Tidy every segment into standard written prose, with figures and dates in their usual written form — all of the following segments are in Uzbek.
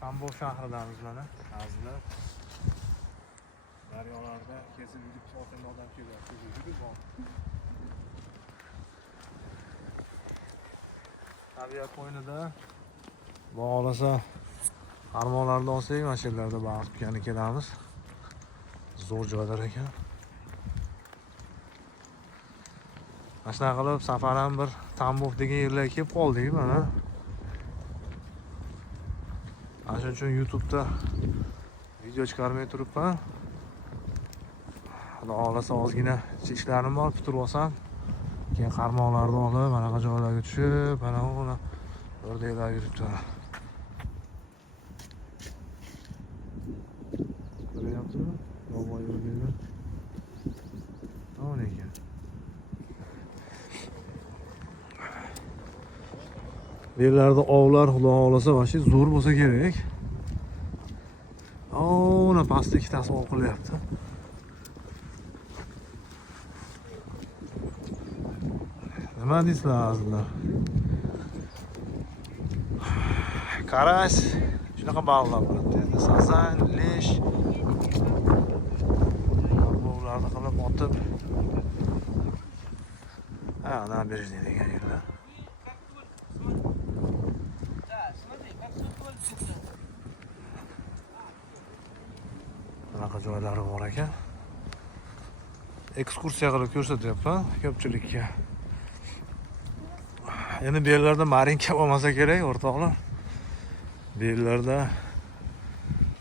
Tambov shahridamiz mana. Azizlar. Daryolarda kesib yurib so'rgan odam kelyapti. Tabiat qo'ynida bog'lasa armonlarni olsak, mana shu yerlarda baliq tutgani kelamiz. Zo'r joylar ekan. Mana shunaqa qilib safaram bir Tambov degan yerlarga kelib qoldik mana. Ana shuning uchun YouTube'da video chiqarmay turibman. Xudo xolasa ozgina ishlarim bor, bitirib olsam, keyin qarmoqlarni olib, mana bu joylarga tushib, mana buni o'rdaklab yuribman. Ko'ryapsizmi? Yovvoyi o'rgillar. Mana ekan. Bu yerlarda ovlar xudo xolasa mana shu zo'r bo'lsa kerak. Ona pastda ikkitasi ov qilyapti. Nima deysizlar azizlar? Qarash, shunaqa baliqlar bo'ladi. Sazan, lesh. Bularni qilib otib. Ha, nabережный degan yerlar. Bunaqa joylari bor ekan. Ekskursiya qilib ko'rsatyapman ko'pchilikka. Endi bu yerlarda marinka bo'lmasa kerak, o'rtoqlar. Bu yerlarda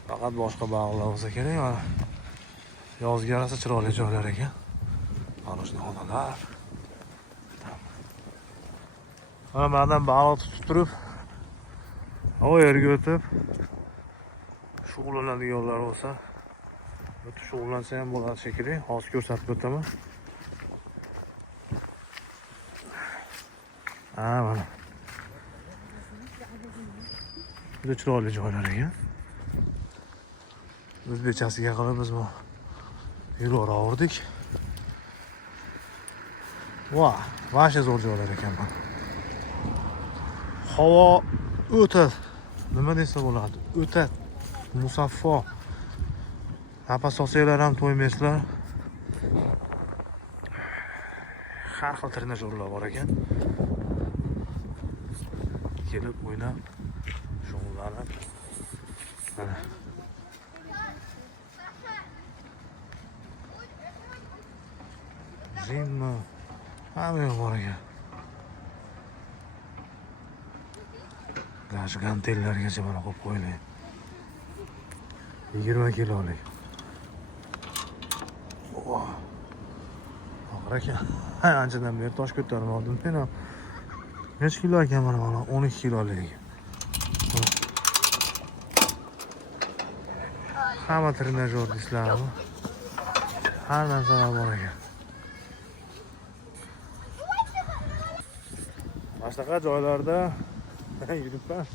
faqat boshqa baliqlar bo'lsa kerak. Mana yozga yarasa chiroyli joylar ekan. Mana shu xonalar. Mana mendan baliq tutib turib, o yerga o'tib shug'ullanadiganlar bo'lsa, o'tib shug'ullansa ham bo'ladi shekilli. Hozir ko'rsatib o'taman. Mana. Juda chiroyli joylar ekan. O'zbekchasiga qilib biz bu yuraverdik. Va, vasha zo'r joylar ekan bu. Havo o'ta, nima desa bo'ladi? O'ta musaffo. Nafas olsanglar ham to'ymaysizlar. Har xil trenajyorlar bor ekan. Kelib o'ynab, shug'ullanib. Mana. Jimma. Hamma bor ekan. Gaz gantellargacha mana qo'yib qo'yilgan. 20 kilolik. Og'ir ekan. Anchadan beri tosh ko'tarib oldim. Men necha kilo ekan mana 12 kilolik. Hamma trenajyor deysizlarmi? Har narsa bor ekan. Mana shunaqa joylarda yuribman.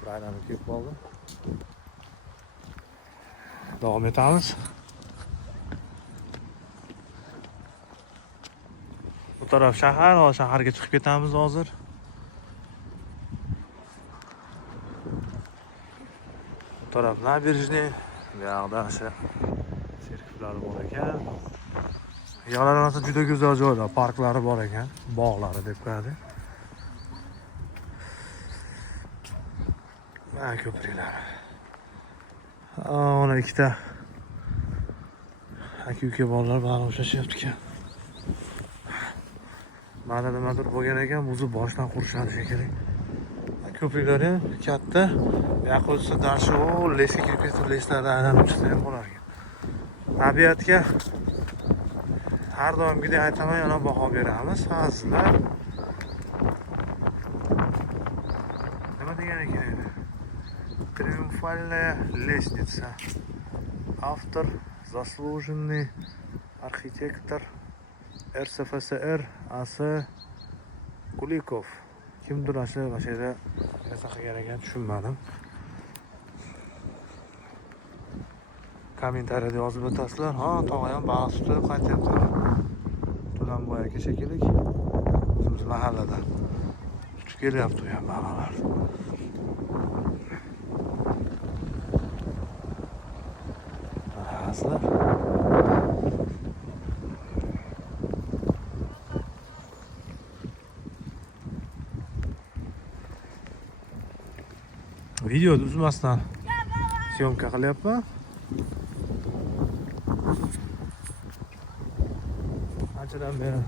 Bir aylanib kelib qoldim. Davom etamiz. Bu taraf shahar, shaharga chiqib ketamiz hozir. Bu taraf nabережный, bu yoqda o'sha serklar bor ekan. Yo'llar juda go'zal joylar, parklari bor ekan, bog'lari deb qo'yadi. Mana ko'priklar. Ona ikkita aka-uka bolalar baliq ushlashyapti ekan. Mana nimadir bo'lgan ekan, buzib boshdan qurishadi shekilli. Ko'priklari katta. Yoqolsa darsho, lesga kirib ketib, leslarda aylanib chiqsa ham bo'lar ekan. Tabiatga har doimgidek aytaman, yana baho beramiz, azizlar. Nima degan ekan? Триумфальная лестница. Автор, заслуженный архитектор РСФСР А.С. Kulikov. Kimdir o'sha yerda nima qilgan ekan tushunmadim. Kommentariyada yozib o'tasizlar. Ha, tog'a ham baliq tutib qaytyapti. To'lanboy aka shekilli. Biz mahallada tutib kelyapti u ham baliqlar. Videoni uzmasdan syomka qilyapman. Anchadan beri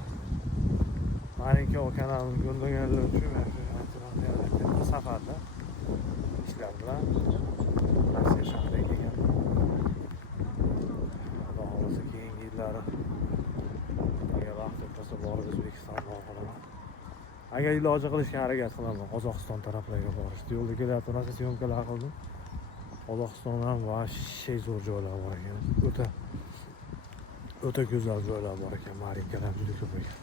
malinki kanalimni ko'rmaganlar uchun men safarda ishlar bilan Rossiya shahriga kelganman. Xudo xohlasa keyingi yillari agar vaqt bo'lsa borib O'zbekistonga boraman. Agar iloji qilishga harakat qilaman Qozog'iston taraflariga borishni. Yo'lda kelayotgan narsa syomkalar qildim. Qozog'istondan vashshe zo'r joylar bor ekan. O'ta go'zal joylar bor ekan. Marinkalar juda ko'p ekan.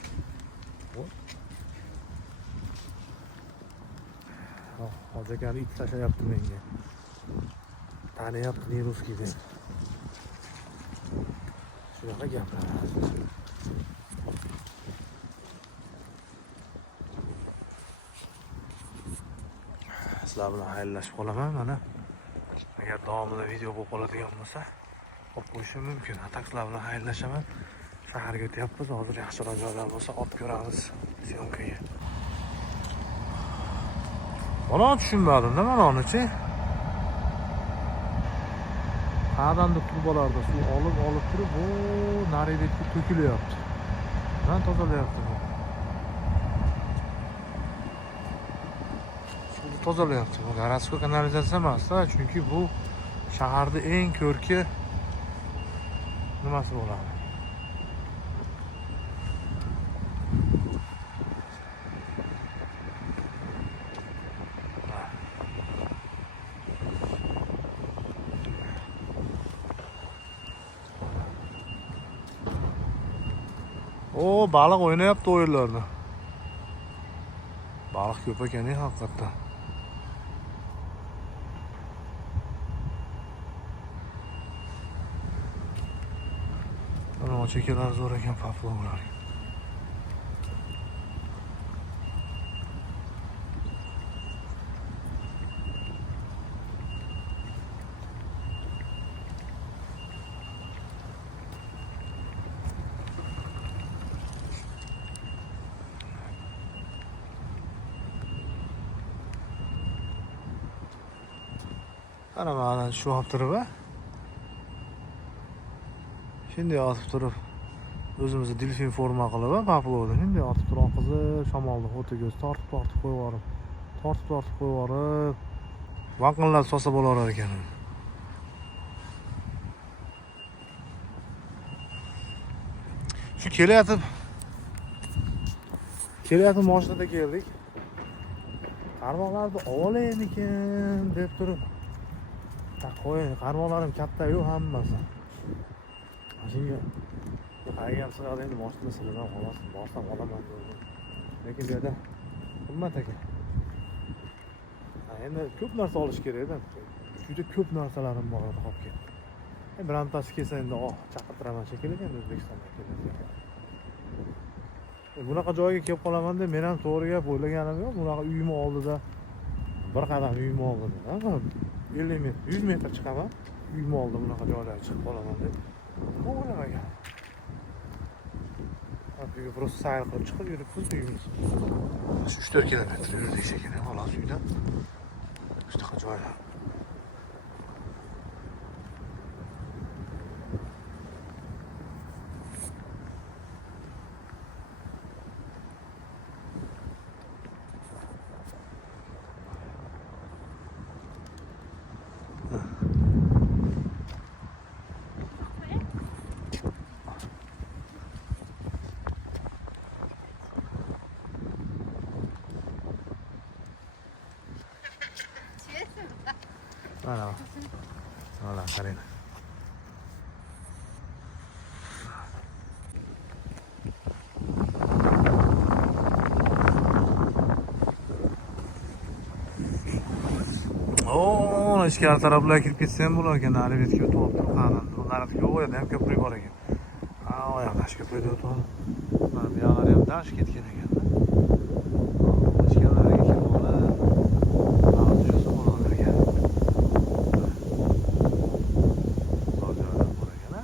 Hozir akani it tashlayapti menga. Taniyapti ruskiy deb. Shunaqa gaplar. Sizlar bilan xayrlashib qolaman mana. Agar davomida video bo'lib qoladigan bo'lsa, olib qo'yishim mumkin. Sizlar bilan xayrlashaman. Shaharga o'tyapmiz. Hozir yaxshiroq joylar bo'lsa olib ko'ramiz syomkaga. Mana tushunmadim-da mana uni-chi. Qadamda turbalarda suv olib turib, o nariga to'kilyapti. Mana tozalayapti. Suvni tozalayapti. Bu Garatskoy kanalizatsiya emas-da, chunki bu shaharning eng ko'rki nimasi bo'ladi. O baliq o'ynayapti o'yinlarni. Baliq ko'p ekan haqiqatdan. Mana chekalar zo'r ekan paplovlar. Ana mana shu olib turib, shunday otib turib, o'zimizni delfin forma qilib, paplovni shunday otib turib, qizi shamolni o'tiga tortib qo'yib, vaqinlab solsa bo'lar ekan. Shu kelayotib mashinada keldik. Qarmoqlarni olaymikin deb turib qo'ying, qarmoqlarim katta-yu hammasi. Mashinaga qaygan sig'adi endi mashina siladan xolos, borsam olaman dedim. Lekin bu yerda qimmat ekan. Endi ko'p narsa olish kerak-da. Juda ko'p narsalarim bor edi qolib ketdi. Birontasi kelsa endi chaqirtiraman shekilli endi O'zbekistonga keladi. Bunaqa joyga kelib qolaman deb men ham to'g'ri gap o'ylaganim yo'q. Bunaqa uyim oldida bir qadam uyim oldida. 50 metr, 100 metr chiqaman. Uyim oldida bunaqa joylarga chiqib qolaman deb o'ylamagan. Uyga просто sayr qilib chiqib yuribmiz uyimiz. 3-4 kilometr yurdik shekilli, xolos uydan. Shunaqa joylar. Mana. Mana qarang. Ichkari taraflarga kirib ketsam bo'lar ekan, nari betga o'tib olibdi. Nari yo'q edi, ham ko'prik bor ekan. Oyoqlash ko'prikda o'tib oldi. Mana bu yoqlari ham dash ketgan ekan. Ichkariga kirib olib, tushsa bo'lar ekan. Zo'rlar bor ekan-a.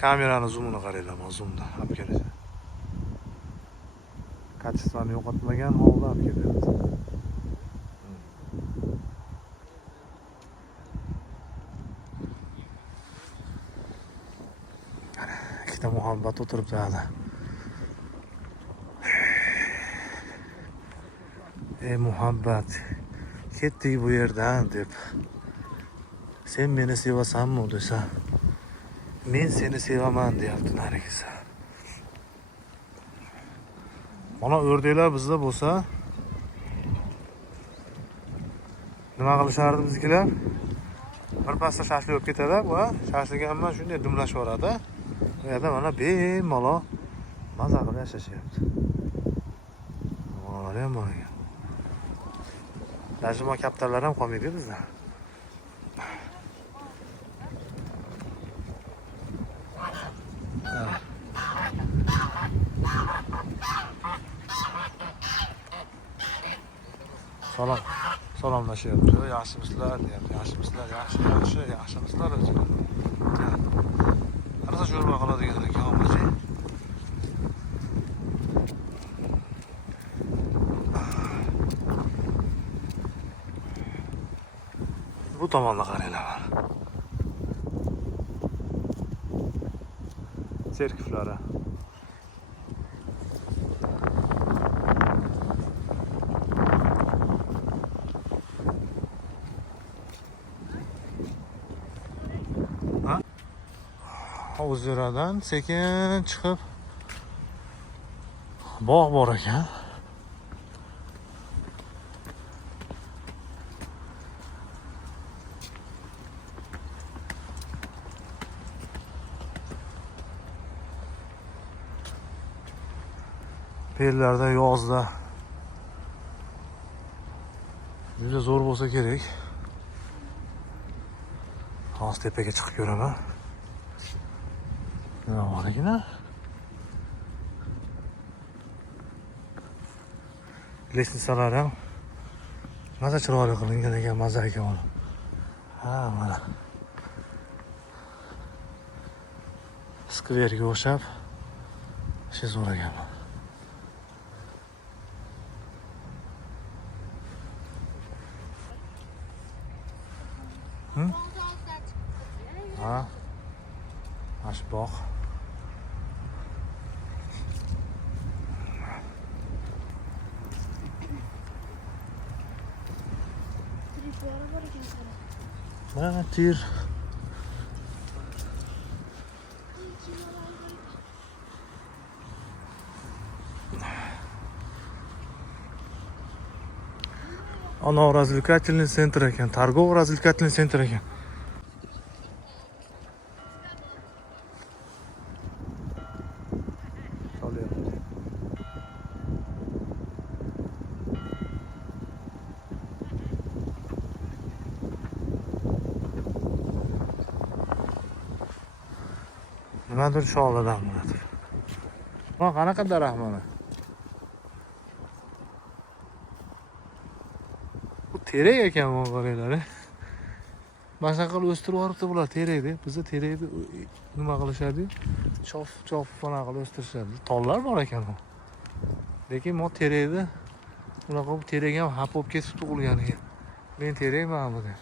Kamerani zoomini qaranglar, zoomda olib keladi. kачествoni yo'qotmagan holda olib kelyapti. Ikkita muhabbat o'tiribdi hali. Ey muhabbat, ketdik bu yerdan deb. Sen meni sevasanmi desa, men seni sevaman deyapti narigisi. Mana o'rdaklar bizda bo'lsa, nima qilishardi bizgilar? Bir pasda shashlik olib ketadi va shashlik ham shunday dumlashib yoradi. Bu yerda mana bemalol maza qilib yashashyapti. Mana ham bor ekan. Dajima kaptarlar ham qolmaydi bizda. Salomlashyapti. Yaxshimisizlar deyapti. Yaxshimisizlar, yaxshimisizlar o'zi. Qarasa sho'rva qiladigan ekan o'zi. Bu tomonda qaranglar. Serkiflari. O'ziradan sekin chiqib bog' bor ekan. Bellarda yozda juda zo'r bo'lsa kerak. Hozir tepaga chiqib ko'raman. Nima bor ekan? Lestnisalar ham maza chiroyli qilingan ekan, maza ekan. Ha, mana. Skverga o'xshab ishi zo'r ekan. Ha. Aşbaq. Mana tir. Ana развлекательный центр ekan, торгово-развлекательный центр ekan. Nimadir shog'ladan bo'ladir. Mana qanaqa daraxt mana? Bu terak ekan bu qaranglar. Mana shunaqa qilib o'stirib yuboribdi bular terakni. Bizda terakni nima qilishadi? Chof mana qilib o'stirishadi. Tollar bor ekan bu. Lekin men terakni unaqa terak ham hap bo'lib ketib tug'ilgan ekan. Men terakman bu der.